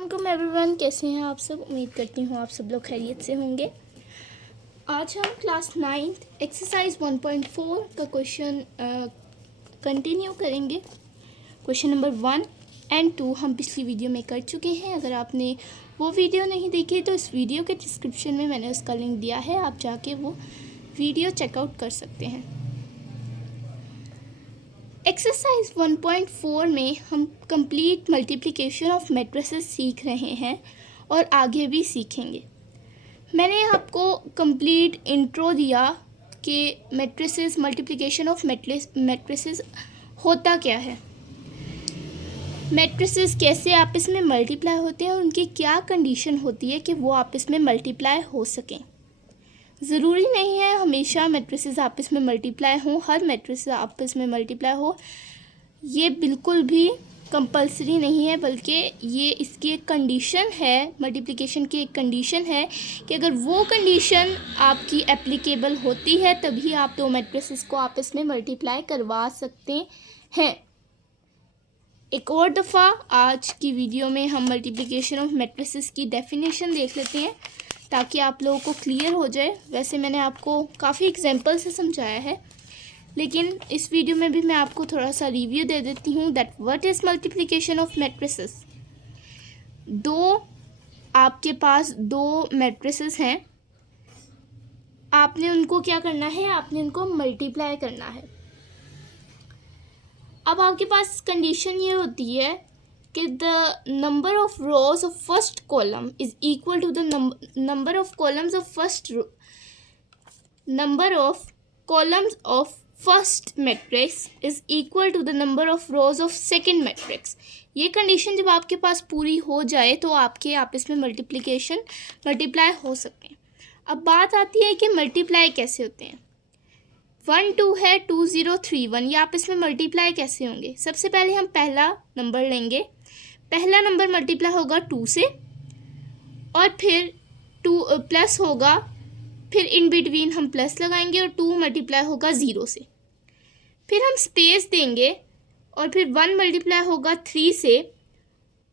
Welcome everyone, कैसे हैं आप सब। उम्मीद करती हूँ आप सब लोग खैरियत से होंगे। आज हम क्लास 9th एक्सरसाइज 1.4 का क्वेश्चन कंटिन्यू करेंगे। क्वेश्चन नंबर 1 एंड 2 हम पिछली वीडियो में कर चुके हैं। अगर आपने वो वीडियो नहीं देखी तो इस वीडियो के डिस्क्रिप्शन में मैंने उसका लिंक दिया है, आप जाके वो वीडियो चेकआउट कर सकते हैं। एक्सरसाइज 1.4 में हम कंप्लीट मल्टीप्लिकेशन ऑफ मैट्रिसेस सीख रहे हैं और आगे भी सीखेंगे। मैंने आपको कंप्लीट इंट्रो दिया कि मैट्रिसेस, मल्टीप्लिकेशन ऑफ मैट्रिसेस होता क्या है, मैट्रिसेस कैसे आपस में मल्टीप्लाई होते हैं और उनकी क्या कंडीशन होती है कि वो आपस में मल्टीप्लाई हो सकें। ज़रूरी नहीं है हमेशा मैट्रिसेस आपस में मल्टीप्लाई हों, हर मैट्रिसेस आपस में मल्टीप्लाई हो, ये बिल्कुल भी कंपलसरी नहीं है, बल्कि ये इसकी एक कंडीशन है, मल्टीप्लिकेशन की एक कंडीशन है कि अगर वो कंडीशन आपकी एप्लीकेबल होती है तभी आप दो मैट्रिसेस को आपस में मल्टीप्लाई करवा सकते हैं। एक और दफ़ा आज की वीडियो में हम मल्टीप्लिकेशन ऑफ मैट्रिसेस की डेफिनेशन देख लेते हैं ताकि आप लोगों को क्लियर हो जाए। वैसे मैंने आपको काफ़ी एग्जांपल से समझाया है, लेकिन इस वीडियो में भी मैं आपको थोड़ा सा रिव्यू दे देती हूँ that what is multiplication of matrices. आपके पास दो मैट्रिसेस हैं, आपने उनको क्या करना है, आपने उनको मल्टीप्लाई करना है। अब आपके पास कंडीशन ये होती है कि the number of rows of first column is equal to the number of columns of first matrix is equal to the number of rows of second matrix. ये कंडीशन जब आपके पास पूरी हो जाए तो आपके आपस में मल्टीप्लाई हो सकते हैं। अब बात आती है कि मल्टीप्लाई कैसे होते हैं। 1 2 है, 2 0 3 1, ये आपस में मल्टीप्लाई कैसे होंगे। सबसे पहले हम पहला नंबर लेंगे, पहला नंबर मल्टीप्लाई होगा 2 से और फिर 2 प्लस होगा, फिर इन बिटवीन हम प्लस लगाएंगे और 2 मल्टीप्लाई होगा 0 से, फिर हम स्पेस देंगे और फिर 1 मल्टीप्लाई होगा 3 से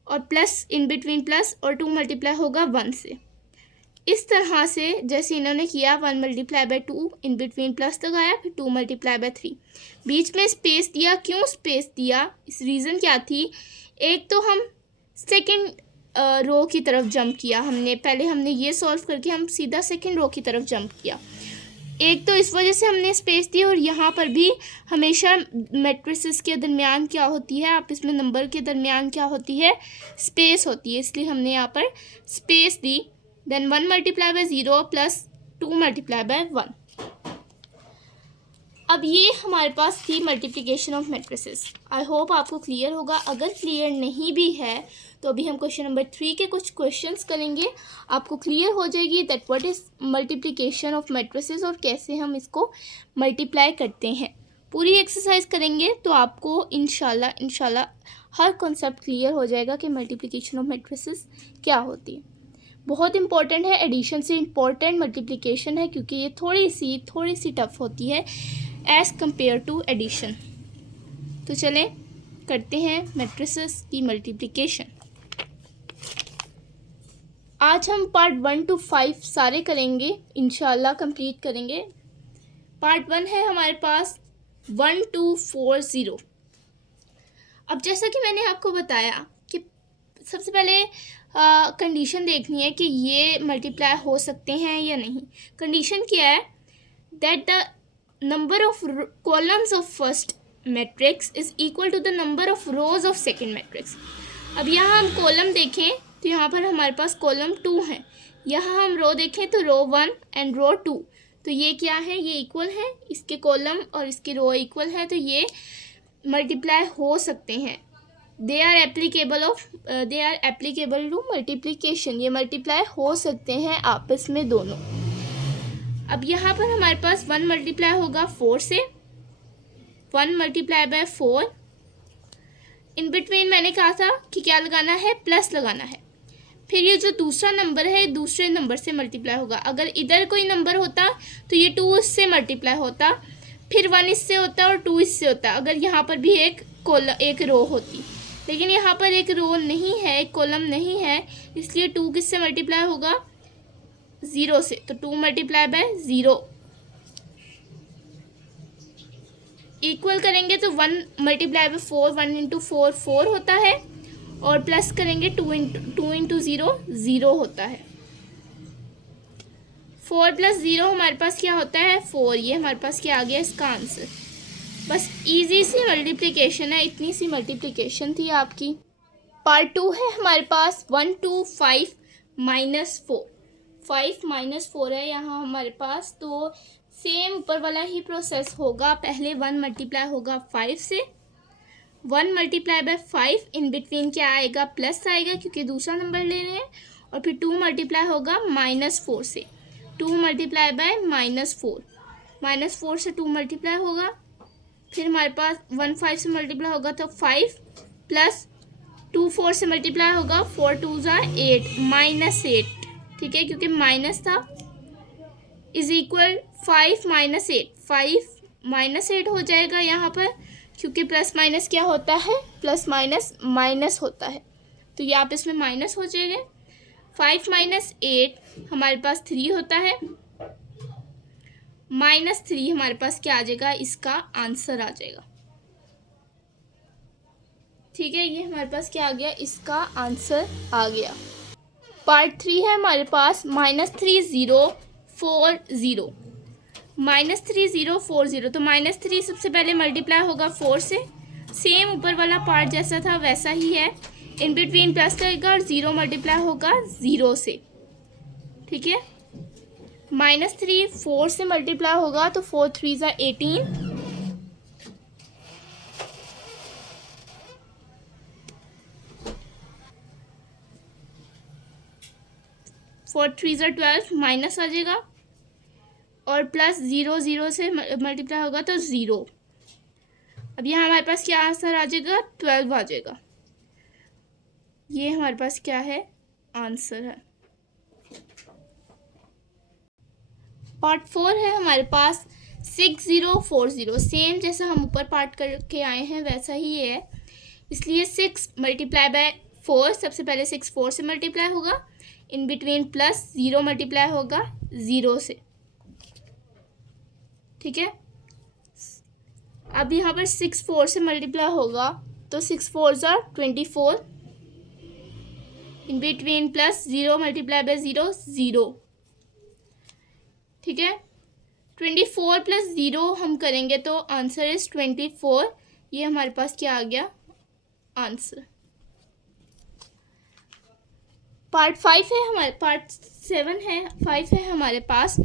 और प्लस इन बिटवीन प्लस और 2 मल्टीप्लाई होगा 1 से। इस तरह से जैसे इन्होंने किया 1 multiply bye 2, in between plus लगाया, फिर 2 मल्टीप्लाई बाय 3, बीच में स्पेस दिया। क्यों स्पेस दिया, इस रीज़न क्या थी, एक तो हम सेकंड रो की तरफ जंप किया, पहले हमने ये सॉल्व करके हम सीधा सेकंड रो की तरफ जंप किया, एक तो इस वजह से हमने स्पेस दी। और यहाँ पर भी हमेशा मैट्रिसेस के दरमियान क्या होती है, आप इसमें नंबर के दरमियान क्या होती है, स्पेस होती है, इसलिए हमने यहाँ पर स्पेस दी। Then 1 multiply by 0 plus 2 multiply by 1। अब ये हमारे पास थी multiplication of matrices. I hope आपको क्लियर होगा। अगर क्लियर नहीं भी है तो अभी हम क्वेश्चन नंबर 3 के कुछ क्वेश्चंस करेंगे, आपको क्लियर हो जाएगी that what is multiplication of matrices और कैसे हम इसको मल्टीप्लाई करते हैं। पूरी एक्सरसाइज करेंगे तो आपको इंशाल्लाह हर कॉन्सेप्ट क्लियर हो जाएगा कि मल्टीप्लिकेशन ऑफ मैट्रिसेस क्या होती है। बहुत इंपॉर्टेंट है, एडिशन से इम्पॉर्टेंट मल्टीप्लिकेशन है क्योंकि ये थोड़ी सी टफ होती है एज़ कंपेयर टू एडिशन। तो चलें करते हैं मैट्रिसेस की मल्टीप्लिकेशन। आज हम पार्ट 1 to 5 सारे करेंगे, इंशाल्लाह कंप्लीट करेंगे। पार्ट 1 है हमारे पास 1 2 4 0। अब जैसा कि मैंने आपको बताया कि सबसे पहले कंडीशन देखनी है कि ये मल्टीप्लाई हो सकते हैं या नहीं। कंडीशन क्या है, that the number of columns of first matrix is equal to the number of rows of second matrix. अब यहाँ हम कॉलम देखें तो यहाँ पर हमारे पास कॉलम 2 है, यहाँ हम रो देखें तो रो 1 एंड रो 2, तो ये क्या है, ये इक्वल है, इसके कॉलम और इसके रो इक्वल है, तो ये मल्टीप्लाई हो सकते हैं। They are applicable to multiplication, ये मल्टीप्लाई हो सकते हैं आपस में दोनों। अब यहाँ पर हमारे पास 1 मल्टीप्लाई होगा 4 से, 1 मल्टीप्लाई बाय 4, इन बिटवीन मैंने कहा था कि क्या लगाना है, प्लस लगाना है। फिर ये जो दूसरा नंबर है दूसरे नंबर से मल्टीप्लाई होगा। अगर इधर कोई नंबर होता तो ये 2 इससे मल्टीप्लाई होता, फिर 1 इससे होता और 2 इससे होता। अगर यहाँ पर भी एक रो होती लेकिन यहाँ पर एक रो नहीं है, एक कॉलम नहीं है, इसलिए 2 किससे मल्टीप्लाई होगा, 0 से। तो 2 मल्टीप्लाई बाय 0 इक्वल करेंगे तो 1 मल्टीप्लाई बाय 4, 1 इंटू 4 4 होता है, और प्लस करेंगे 2 इंटू 0 0 होता है। 4 + 0 हमारे पास क्या होता है, 4। ये हमारे पास क्या आ गया इसका आंसर। बस इजी सी मल्टीप्लिकेशन है, इतनी सी मल्टीप्लिकेशन थी आपकी। पार्ट 2 है हमारे पास 1 2 5 -4। 5 - 4 है यहाँ हमारे पास, तो सेम ऊपर वाला ही प्रोसेस होगा। पहले 1 मल्टीप्लाई होगा 5 से, 1 मल्टीप्लाई बाय 5, इन बिटवीन क्या आएगा, प्लस आएगा क्योंकि दूसरा नंबर ले रहे हैं, और फिर 2 मल्टीप्लाई होगा -4 से, 2 मल्टीप्लाई बाय -4, -4 से 2 मल्टीप्लाई होगा, फिर हमारे पास 1 5 से मल्टीप्लाई होगा तो 5 प्लस 2 4 से मल्टीप्लाई होगा, 4 2 = 8 -8, ठीक है, क्योंकि माइनस था, इज इक्वल 5 - 8, 5 - 8 हो जाएगा यहाँ पर, क्योंकि प्लस माइनस क्या होता है, प्लस माइनस माइनस होता है, तो ये आप इसमें माइनस हो जाएंगे। 5 - 8 हमारे पास 3 होता है, -3 हमारे पास क्या आ जाएगा, इसका आंसर आ जाएगा, ठीक है। ये हमारे पास क्या आ गया, इसका आंसर आ गया। पार्ट 3 है हमारे पास -3 0 4 0, -3 0 4 0। तो -3 सबसे पहले मल्टीप्लाई होगा 4 से, सेम ऊपर वाला पार्ट जैसा था वैसा ही है, इन बिटवीन प्लस लगेगा, और 0 मल्टीप्लाई होगा 0 से, ठीक है। -3 4 से मल्टीप्लाई होगा तो 4 3 = 18, 4 3 = 12, माइनस आ जाएगा, और प्लस 0 0 से मल्टीप्लाई होगा तो 0। अब यहाँ हमारे पास क्या आंसर आ जाएगा, 12 आ जाएगा। ये हमारे पास क्या है, आंसर है। पार्ट 4 है हमारे पास 6 0 4 0, सेम जैसा हम ऊपर पार्ट करके आए हैं वैसा ही है, इसलिए 6 मल्टीप्लाई बाय 4, सबसे पहले 6 4 से मल्टीप्लाई होगा, इन बिटवीन प्लस 0 मल्टीप्लाई होगा 0 से, ठीक है। अब यहाँ पर 6 4 से मल्टीप्लाई होगा तो 6 4 = 24, in between plus 0 multiply by 0 0, ठीक है। 24 + 0 हम करेंगे तो आंसर इज 24। ये हमारे पास क्या आ गया, आंसर। पार्ट 5 है हमारे, पार्ट 7 है, 5 है हमारे पास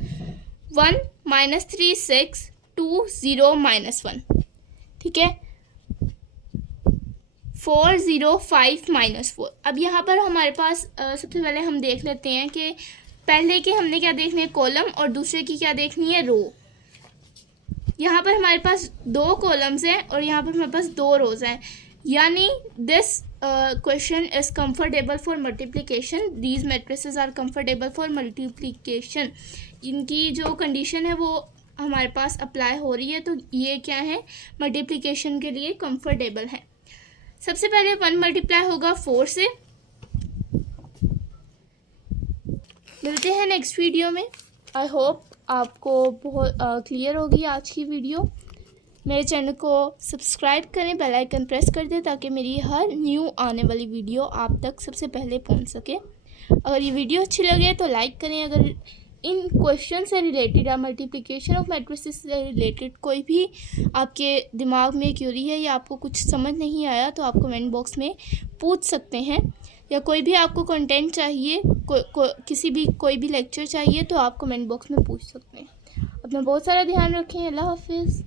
1 -3 6 2 0 -1, ठीक है। 4 0 5 -4। अब यहाँ पर हमारे पास सबसे पहले हम देख लेते हैं कि पहले की हमने क्या देखनी है, कॉलम, और दूसरे की क्या देखनी है, रो। यहाँ पर हमारे पास 2 कॉलम्स हैं और यहाँ पर हमारे पास 2 रोज हैं, यानी this question is comfortable for multiplication, these matrices are comfortable for multiplication. इनकी जो कंडीशन है वो हमारे पास अप्लाई हो रही है, तो ये क्या है, मल्टीप्लिकेशन के लिए कंफर्टेबल है। सबसे पहले 1 मल्टीप्लाई होगा 4 से। मिलते हैं नेक्स्ट वीडियो में। आई होप आपको बहुत क्लियर होगी आज की वीडियो। मेरे चैनल को सब्सक्राइब करें, बेल आइकन प्रेस कर दें ताकि मेरी हर न्यू आने वाली वीडियो आप तक सबसे पहले पहुंच सके। अगर ये वीडियो अच्छी लगे तो लाइक करें। अगर इन क्वेश्चन से रिलेटेड या मल्टीप्लिकेशन ऑफ मैट्रिसेस से रिलेटेड कोई भी आपके दिमाग में क्यूरी है या आपको कुछ समझ नहीं आया तो आप कमेंट बॉक्स में पूछ सकते हैं, या कोई भी आपको कंटेंट चाहिए, कोई भी लेक्चर चाहिए तो आप कमेंट बॉक्स में पूछ सकते हैं। अपना बहुत सारा ध्यान रखें। अल्लाह हाफिज़।